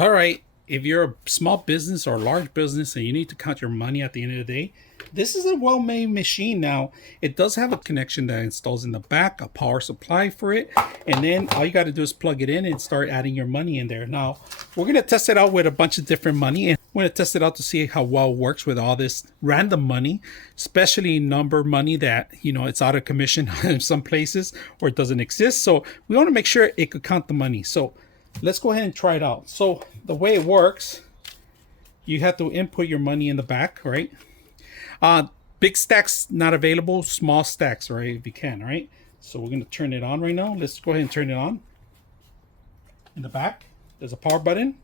All right, if you're a small business or a large business and you need to count your money at the end of the day, this is a well-made machine. Now, it does have a connection that installs in the back, a power supply for it, and then all you got to do is plug it in and start adding your money in there. Now, we're going to test it out with a bunch of different money, and we're going to test it out to see how well it works with all this random money, especially number money that, you know, it's out of commission in some places or it doesn't exist. So we want to make sure it could count the money. So let's go ahead and try it out. So the way it works, you have to input your money in the back, right? Big stacks not available, small stacks, right? If you can, right? So we're going to turn it on right now. Let's go ahead and turn it on. In the back, there's a power button.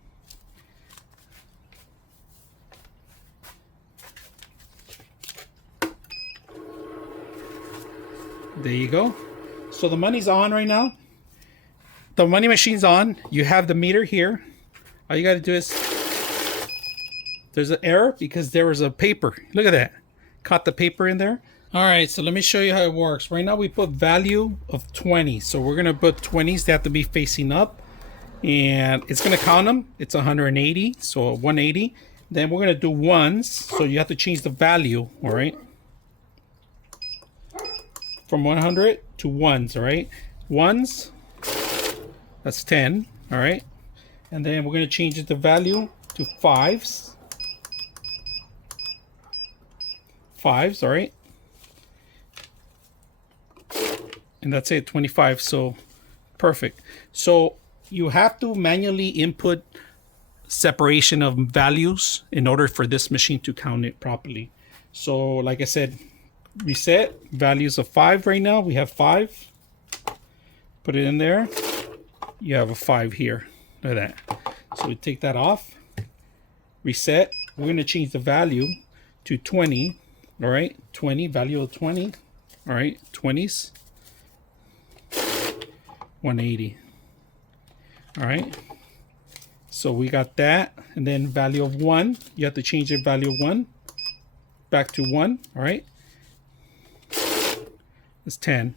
There you go. So the money's on right now. The money machine's on. You have the meter here. All you got to do is, there's an error because there was a paper. Look at that. Caught the paper in there. All right, so let me show you how it works. Right now we put value of 20. So we're going to put 20s. They have to be facing up. And it's going to count them. It's 180. So 180. Then we're going to do ones. So you have to change the value. All right. From 100 to ones. All right. Ones. That's 10. All right. And then we're going to change the value to fives. Fives, all right. And that's it, 25. So perfect. So you have to manually input separation of values in order for this machine to count it properly. So like I said, reset values of 5 right now. We have 5. Put it in there. You have a 5 here. Look at that. So we take that off. Reset. We're going to change the value to 20. All right, 20, value of 20. All right, 20s. 180. All right. So we got that. And then value of 1. You have to change the value of 1 back to 1. All right. It's 10.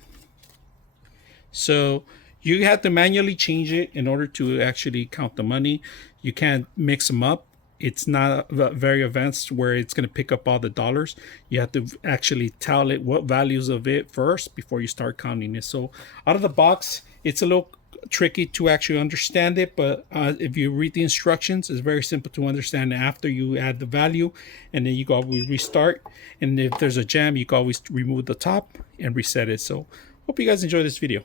So you have to manually change it in order to actually count the money. You can't mix them up. It's not very advanced where it's going to pick up all the dollars. You have to actually tell it what values of it first before you start counting it. So out of the box, it's a little tricky to actually understand it, but if you read the instructions, it's very simple to understand after you add the value, and then you can always restart. And if there's a jam, you can always remove the top and reset it. So hope you guys enjoy this video.